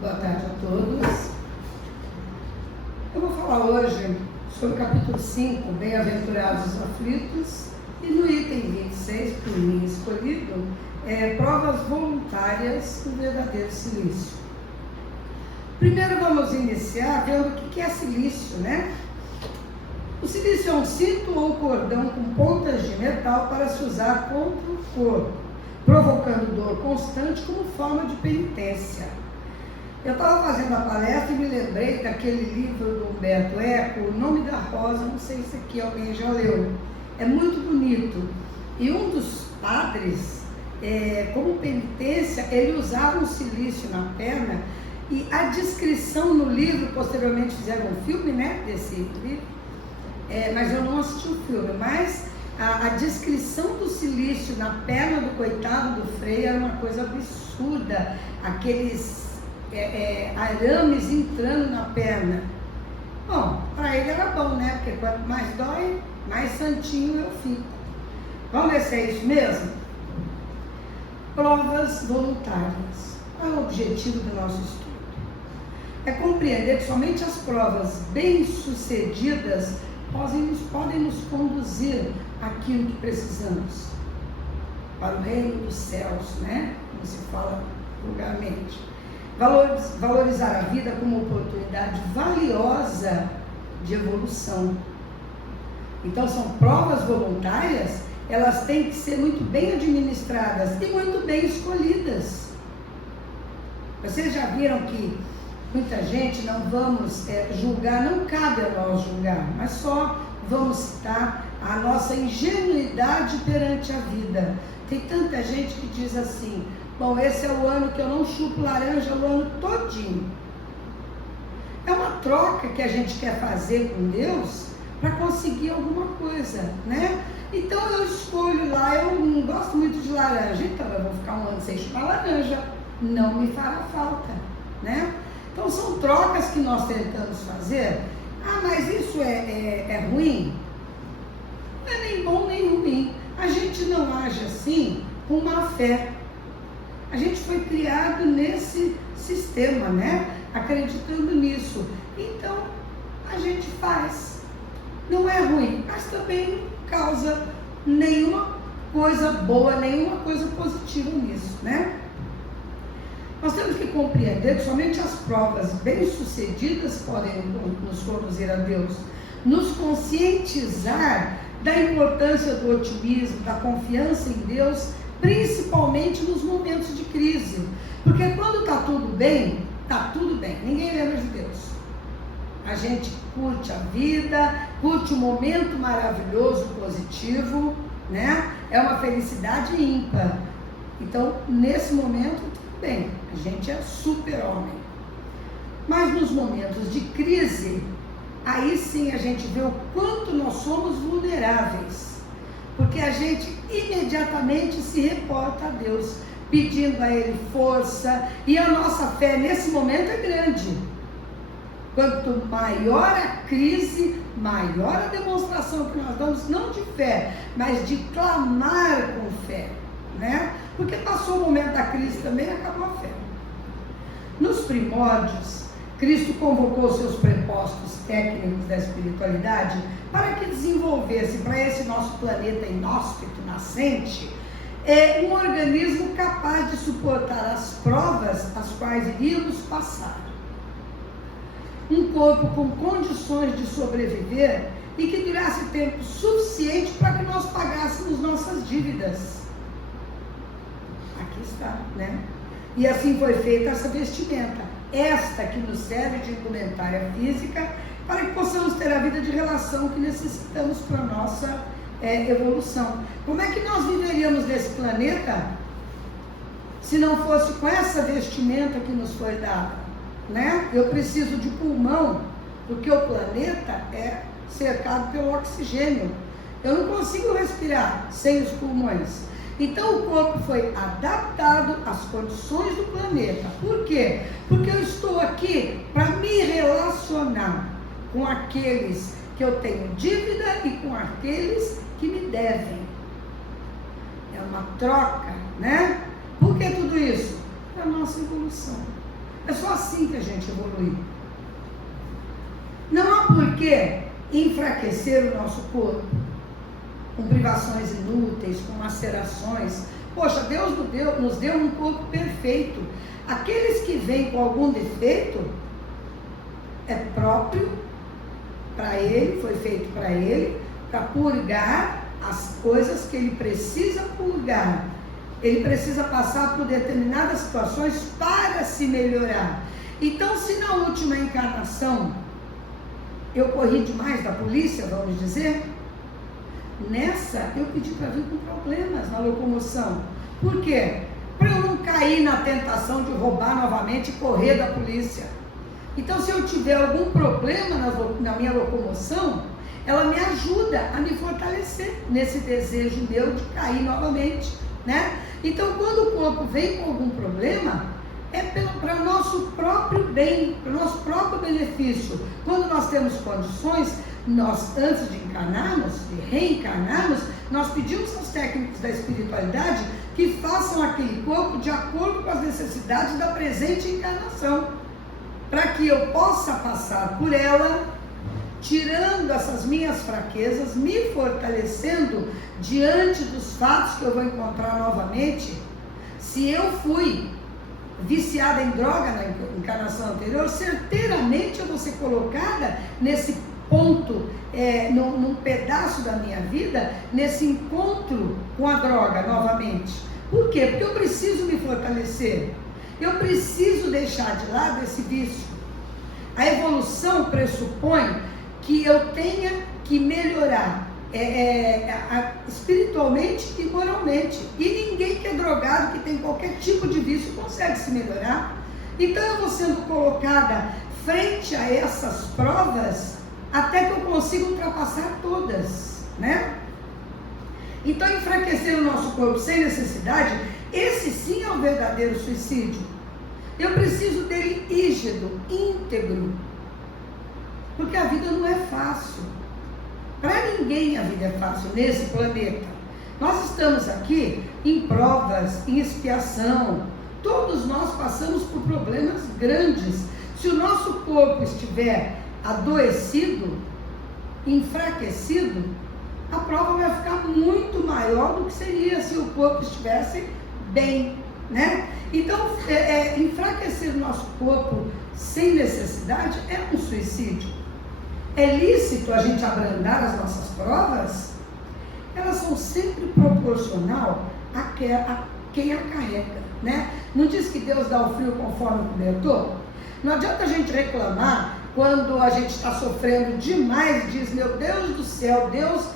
Boa tarde a todos. Eu vou falar hoje sobre o capítulo 5, Bem-aventurados os aflitos, e no item 26, por mim escolhido, provas voluntárias do verdadeiro silício. Primeiro vamos iniciar vendo o que é silício, né? O silício é um cinto ou cordão com pontas de metal para se usar contra o corpo, provocando dor constante como forma de penitência. Eu estava fazendo a palestra e me lembrei daquele livro do Humberto Eco, O Nome da Rosa, não sei se aqui alguém já leu. É muito bonito. E um dos padres, como penitência, ele usava um silício na perna, e a descrição no livro, posteriormente fizeram um filme, né, desse livro, mas eu não assisti o filme, mas a descrição do silício na perna do coitado do Frei era uma coisa absurda, aqueles arames entrando na perna. Bom, para ele era bom, né? Porque quanto mais dói, mais santinho eu fico. Vamos ver se é isso mesmo? Provas voluntárias. Qual é o objetivo do nosso estudo? É compreender que somente as provas bem-sucedidas podem nos conduzir àquilo que precisamos, para o reino dos céus, né? Como se fala vulgarmente. Valorizar a vida como oportunidade valiosa de evolução. Então são provas voluntárias, elas têm que ser muito bem administradas e muito bem escolhidas. Vocês já viram que muita gente, não vamos julgar, não cabe a nós julgar, mas só vamos citar a nossa ingenuidade perante a vida. Tem tanta gente que diz assim: bom, esse é o ano que eu não chupo laranja o ano todinho. É uma troca que a gente quer fazer com Deus para conseguir alguma coisa, né? Então eu escolho lá, eu não gosto muito de laranja, então eu vou ficar um ano sem chupar laranja, não me fará falta, né? Então são trocas que nós tentamos fazer. Ah, mas isso é ruim? Não é nem bom nem ruim. A gente não age assim com má fé. A gente foi criado nesse sistema, né? Acreditando nisso. Então, a gente faz. Não é ruim, mas também não causa nenhuma coisa boa, nenhuma coisa positiva nisso, né? Nós temos que compreender que somente as provas bem-sucedidas podem nos conduzir a Deus, nos conscientizar da importância do otimismo, da confiança em Deus, principalmente nos momentos de crise. Porque quando está tudo bem, ninguém lembra de Deus. A gente curte a vida, curte o momento maravilhoso, positivo, né? É uma felicidade ímpar. Então, nesse momento, tudo bem, a gente é super-homem. Mas nos momentos de crise, aí sim a gente vê o quanto nós somos vulneráveis. Porque a gente imediatamente se reporta a Deus, pedindo a Ele força, e a nossa fé nesse momento é grande. Quanto maior a crise, maior a demonstração que nós damos, não de fé, mas de clamar com fé, né? Porque passou o momento da crise também, acabou a fé. Nos primórdios, Cristo convocou seus prepostos técnicos da espiritualidade para que desenvolvesse para esse nosso planeta inóspito, nascente, um organismo capaz de suportar as provas às quais iríamos passar. Um corpo com condições de sobreviver e que durasse tempo suficiente para que nós pagássemos nossas dívidas. Aqui está, né? E assim foi feita essa vestimenta, esta que nos serve de indumentária física, para que possamos ter a vida de relação que necessitamos para a nossa evolução. Como é que nós viveríamos nesse planeta se não fosse com essa vestimenta que nos foi dada? Né? Eu preciso de pulmão, porque o planeta é cercado pelo oxigênio. Eu não consigo respirar sem os pulmões. Então o corpo foi adaptado às condições do planeta. Por quê? Porque eu estou aqui para me relacionar com aqueles que eu tenho dívida e com aqueles que me devem. É uma troca, né? É só assim que a gente evolui. Não há por que enfraquecer o nosso corpo com privações inúteis, com macerações. Poxa, Deus nos deu um corpo perfeito. Aqueles que vêm com algum defeito, é próprio para ele, foi feito para ele, para purgar as coisas que ele precisa purgar. Ele precisa passar por determinadas situações para se melhorar. Então, se na última encarnação eu corri demais da polícia, vamos dizer, nessa eu pedi para vir com problemas na locomoção. Por quê? Para eu não cair na tentação de roubar novamente e correr da polícia. Então, se eu tiver algum problema na minha locomoção, ela me ajuda a me fortalecer nesse desejo meu de cair novamente, né? Então, quando o corpo vem com algum problema, é para o nosso próprio bem, para o nosso próprio benefício. Quando nós temos condições, nós, antes de encarnarmos, de reencarnarmos, nós pedimos aos técnicos da espiritualidade que façam aquele corpo de acordo com as necessidades da presente encarnação, para que eu possa passar por ela, tirando essas minhas fraquezas, me fortalecendo diante dos fatos que eu vou encontrar novamente. Se eu fui viciada em droga na encarnação anterior, certeiramente eu vou ser colocada nesse ponto, num pedaço da minha vida, nesse encontro com a droga novamente. Por quê? Porque eu preciso me fortalecer. Eu preciso deixar de lado esse vício. A evolução pressupõe que eu tenha que melhorar espiritualmente e moralmente. E ninguém que é drogado, que tem qualquer tipo de vício, consegue se melhorar. Então eu vou sendo colocada frente a essas provas até que eu consiga ultrapassar todas, né? Então, enfraquecer o nosso corpo sem necessidade, esse sim é o verdadeiro suicídio. Eu preciso dele rígido, íntegro, porque a vida não é fácil. Para ninguém a vida é fácil nesse planeta. Nós estamos aqui em provas, em expiação. Todos nós passamos por problemas grandes. Se o nosso corpo estiver adoecido, enfraquecido, a prova vai ficar muito maior do que seria se o corpo estivesse bem, né? Então, enfraquecer o nosso corpo sem necessidade é um suicídio. É lícito a gente abrandar as nossas provas? Elas são sempre proporcional a quem a carrega, né? Não diz que Deus dá o frio conforme o cobertor? Não adianta a gente reclamar quando a gente está sofrendo demais e diz, meu Deus do céu, Deus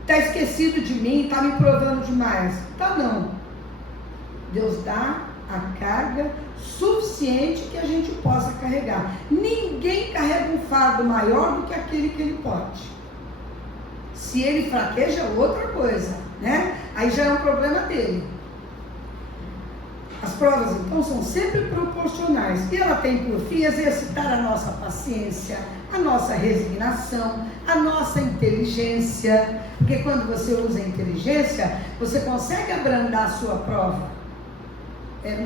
está esquecido de mim, está me provando demais. Tá não. Deus dá a carga suficiente que a gente possa carregar. Ninguém carrega um fardo maior do que aquele que ele pode. Se ele fraqueja é outra coisa, né? Aí já é um problema dele. As provas, então, são sempre proporcionais. E ela tem por fim exercitar a nossa paciência, a nossa resignação, a nossa inteligência. Porque quando você usa a inteligência, você consegue abrandar a sua prova.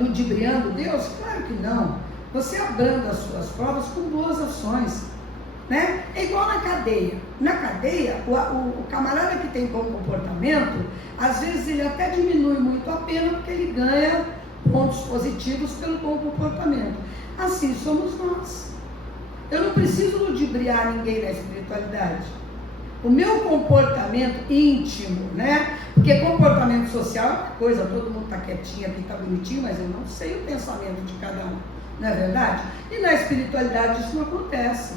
Ludibriando Deus? Claro que não. Você abranda as suas provas com boas ações, né? É igual na cadeia. Na cadeia, o camarada que tem bom comportamento, às vezes ele até diminui muito a pena porque ele ganha pontos positivos pelo bom comportamento. Assim somos nós. Eu não preciso ludibriar ninguém na espiritualidade. O meu comportamento íntimo, né? Porque comportamento social é uma coisa, todo mundo está quietinho aqui, está bonitinho, mas eu não sei o pensamento de cada um, não é verdade? E na espiritualidade isso não acontece.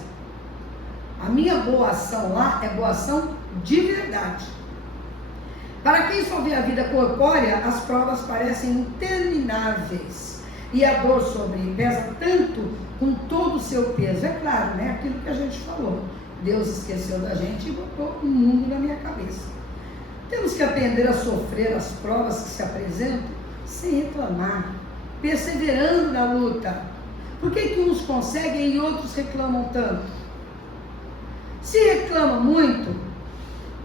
A minha boa ação lá é boa ação de verdade. Para quem só vê a vida corpórea, as provas parecem intermináveis. E a dor pesa tanto com todo o seu peso. É claro, né? Aquilo que a gente falou. Deus esqueceu da gente e botou um mundo na minha cabeça. Temos que aprender a sofrer as provas que se apresentam sem reclamar, perseverando na luta. Por que uns conseguem e outros reclamam tanto? Se reclama muito,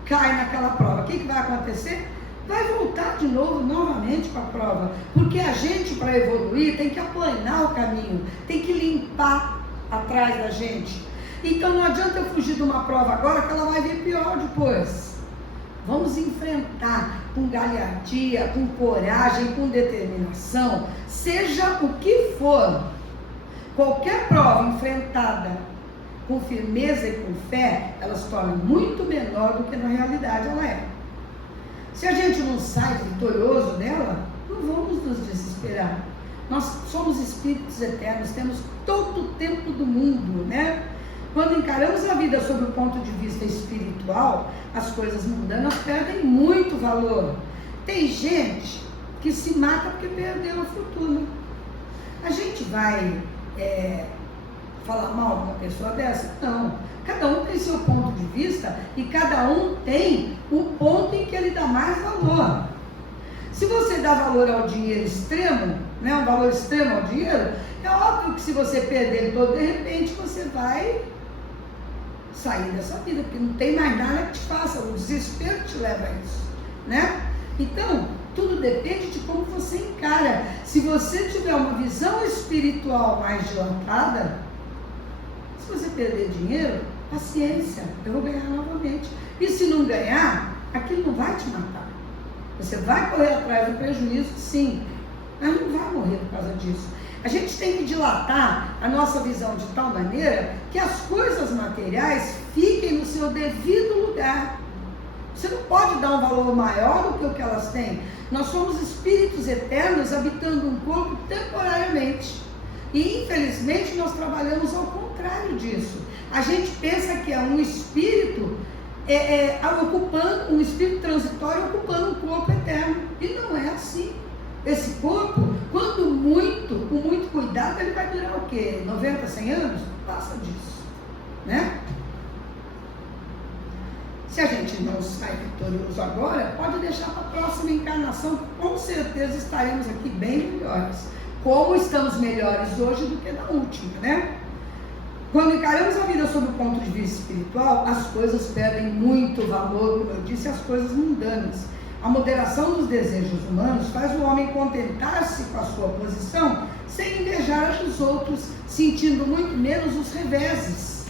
cai naquela prova. O que vai acontecer? vai voltar de novo, novamente com a prova. Porque a gente, para evoluir, tem que aplanar o caminho, tem que limpar atrás da gente. Então não adianta eu fugir de uma prova agora que ela vai vir pior depois. Vamos enfrentar com galhardia, com coragem, com determinação, seja o que for. Qualquer prova enfrentada com firmeza e com fé, ela se torna muito menor do que na realidade ela é. Se a gente não sai vitorioso dela, não vamos nos desesperar. Nós somos espíritos eternos, temos todo o tempo do mundo, né? Quando encaramos a vida sob o ponto de vista espiritual, as coisas mundanas perdem muito valor. Tem gente que se mata porque perdeu a fortuna. A gente vai falar mal de uma pessoa dessa? Não. Cada um tem seu ponto de vista e cada um tem o ponto em que ele dá mais valor. Se você dá valor ao dinheiro extremo, né, um valor extremo ao dinheiro, é óbvio que se você perder todo, de repente você vai sair dessa vida, porque não tem mais nada que te faça, o desespero te leva a isso, né? Então, tudo depende de como você encara. Se você tiver uma visão espiritual mais dilatada, se você perder dinheiro, paciência, eu vou ganhar novamente. E se não ganhar, aquilo não vai te matar. Você vai correr atrás do prejuízo, sim, mas não vai morrer por causa disso. A gente tem que dilatar a nossa visão de tal maneira que as coisas materiais fiquem no seu devido lugar. Você não pode dar um valor maior do que o que elas têm. Nós somos espíritos eternos habitando um corpo temporariamente. E infelizmente nós trabalhamos ao contrário disso. A gente pensa que é um espírito ocupando, um espírito transitório ocupando um corpo eterno. E não é assim. Esse corpo, quando com muito cuidado, ele vai durar o quê? 90, 100 anos? Não passa disso, né? Se a gente não sai vitorioso agora, pode deixar para a próxima encarnação, que com certeza estaremos aqui bem melhores. Como estamos melhores hoje do que na última, né? Quando encaramos a vida sob o ponto de vista espiritual, as coisas perdem muito valor, como eu disse, as coisas mundanas. A moderação dos desejos humanos faz o homem contentar-se com a sua posição, sem invejar os outros, sentindo muito menos os reveses.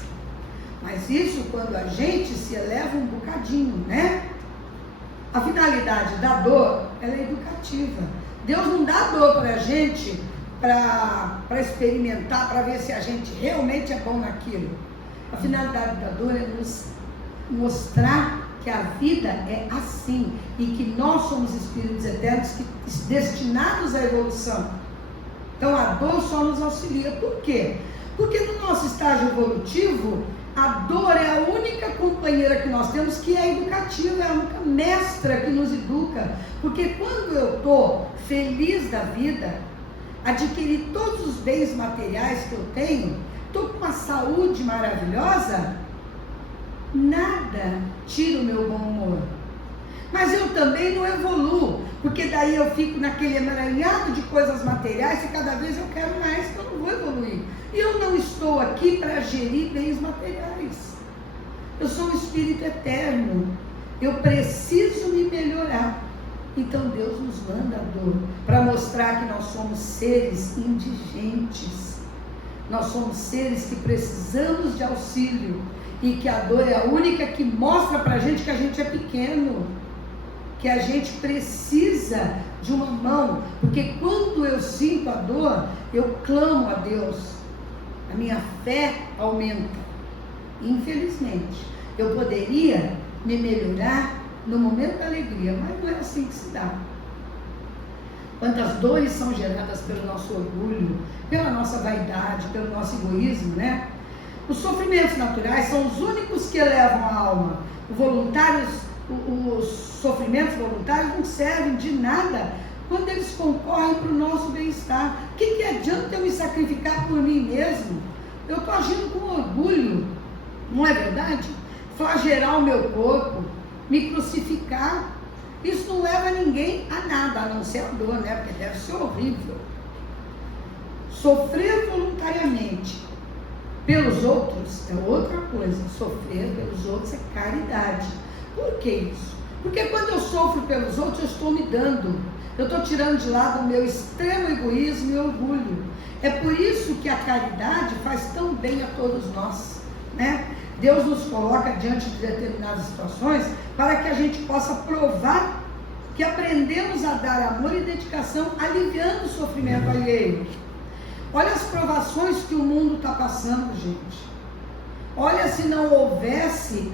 Mas isso quando a gente se eleva um bocadinho, né? A finalidade da dor, ela é educativa. Deus não dá dor para a gente para experimentar, para ver se a gente realmente é bom naquilo. A finalidade da dor é nos mostrar que a vida é assim e que nós somos espíritos eternos destinados à evolução. Então a dor só nos auxilia. Por quê? Porque no nosso estágio evolutivo, a dor é a única companheira que nós temos que é educativa, é a única mestra que nos educa. Porque quando eu estou feliz da vida, adquiri todos os bens materiais que eu tenho, estou com uma saúde maravilhosa, nada tira o meu bom humor. Mas eu também não evoluo, porque daí eu fico naquele emaranhado de coisas materiais e cada vez eu quero mais, então eu não vou evoluir. E eu não estou aqui para gerir bens materiais. Eu sou um espírito eterno. Eu preciso me melhorar. Então Deus nos manda a dor para mostrar que nós somos seres indigentes. Nós somos seres que precisamos de auxílio. E que a dor é a única que mostra para a gente que a gente é pequeno, que a gente precisa de uma mão, porque quando eu sinto a dor, eu clamo a Deus, a minha fé aumenta. Infelizmente, eu poderia me melhorar no momento da alegria, mas não é assim que se dá. Quantas dores são geradas pelo nosso orgulho, pela nossa vaidade, pelo nosso egoísmo, né? Os sofrimentos naturais são os únicos que elevam a alma. Os sofrimentos voluntários não servem de nada quando eles concorrem para o nosso bem-estar. O que adianta eu me sacrificar por mim mesmo? Eu estou agindo com orgulho, não é verdade? Flagelar o meu corpo, me crucificar, isso não leva ninguém a nada, a não ser a dor, né? Porque deve ser horrível. Sofrer voluntariamente pelos outros é outra coisa. Sofrer pelos outros é caridade. Por que isso? Porque quando eu sofro pelos outros, eu estou me dando. Eu estou tirando de lado o meu extremo egoísmo e orgulho. É por isso que a caridade faz tão bem a todos nós, né? Deus nos coloca diante de determinadas situações para que a gente possa provar que aprendemos a dar amor e dedicação, aliviando o sofrimento alheio. Olha as provações que o mundo está passando, gente. Olha, se não houvesse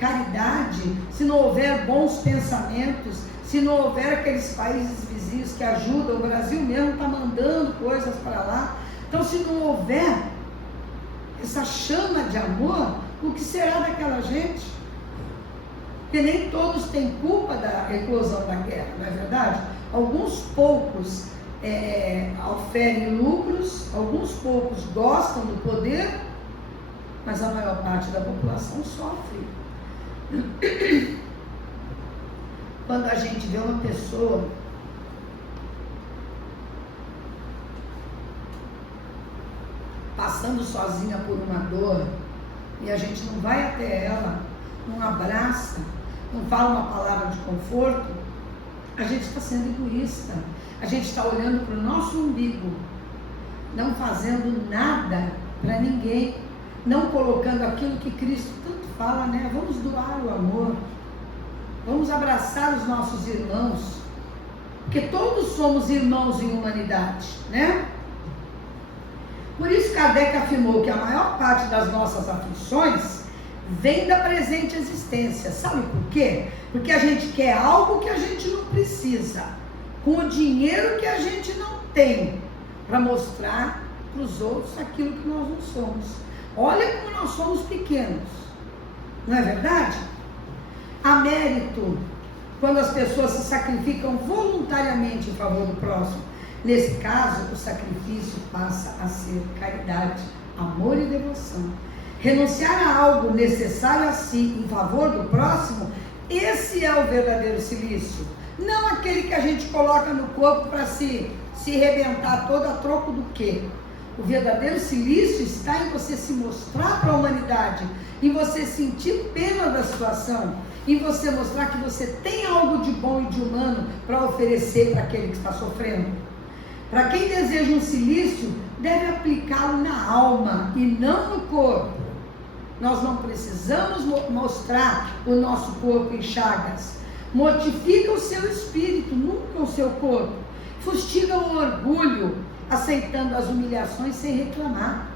caridade, se não houver bons pensamentos, se não houver aqueles países vizinhos que ajudam, o Brasil mesmo está mandando coisas para lá. Então, se não houver essa chama de amor, o que será daquela gente? Porque nem todos têm culpa da eclosão da guerra, não é verdade? Alguns poucos oferem lucros, alguns poucos gostam do poder, mas a maior parte da população sofre. Quando a gente vê uma pessoa passando sozinha por uma dor, e a gente não vai até ela, não abraça, não fala uma palavra de conforto, a gente está sendo egoísta, a gente está olhando para o nosso umbigo, não fazendo nada para ninguém, não colocando aquilo que Cristo tanto fala, né? Vamos doar o amor, vamos abraçar os nossos irmãos, porque todos somos irmãos em humanidade, né? Por isso Kardec afirmou que a maior parte das nossas aflições vem da presente existência. Sabe por quê? Porque a gente quer algo que a gente não precisa, com o dinheiro que a gente não tem, para mostrar para os outros aquilo que nós não somos. Olha como nós somos pequenos, não é verdade? Há mérito quando as pessoas se sacrificam voluntariamente em favor do próximo. Nesse caso, o sacrifício passa a ser caridade, amor e devoção. Renunciar a algo necessário a si em favor do próximo, esse é o verdadeiro silício. Não aquele que a gente coloca no corpo para se rebentar todo a troco do quê? O verdadeiro silício está em você se mostrar para a humanidade, em você sentir pena da situação, em você mostrar que você tem algo de bom e de humano para oferecer para aquele que está sofrendo. Para quem deseja um silício, deve aplicá-lo na alma e não no corpo. Nós não precisamos mostrar o nosso corpo em chagas. Mortifica o seu espírito, nunca o seu corpo. Fustiga o orgulho, aceitando as humilhações sem reclamar.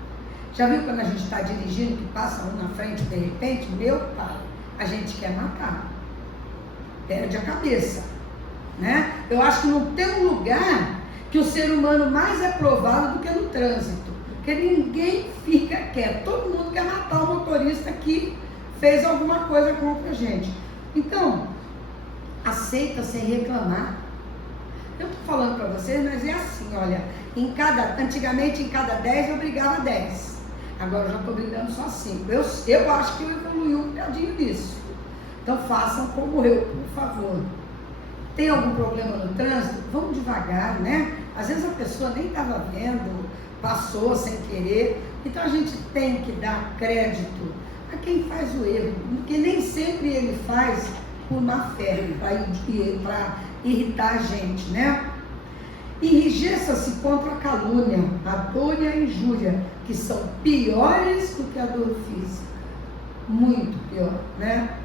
Já viu quando a gente está dirigindo, que passa um na frente de repente? Meu pai, a gente quer matar. Perde a cabeça, né? Eu acho que não tem um lugar que o ser humano mais é provado do que no trânsito. Porque ninguém fica quieto. Todo mundo quer matar o motorista que fez alguma coisa contra a gente. Então, aceita sem reclamar. Eu estou falando para vocês, mas é assim, olha, antigamente em cada 10 eu brigava 10. Agora eu já estou brigando só 5. Eu acho que eu evoluí um bocadinho nisso. Então façam como eu, por favor. Tem algum problema no trânsito? Vamos devagar, né? Às vezes a pessoa nem estava vendo, passou sem querer. Então a gente tem que dar crédito a quem faz o erro, porque nem sempre ele faz por má fé, para irritar a gente, né? Enrijeça-se contra a calúnia, a dor e a injúria, que são piores do que a dor física. Muito pior, né?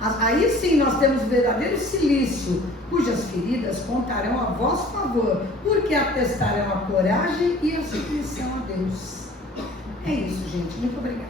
Aí sim nós temos o verdadeiro silício, cujas feridas contarão a vosso favor, porque atestarão a coragem e a submissão a Deus. É isso, gente. Muito obrigada.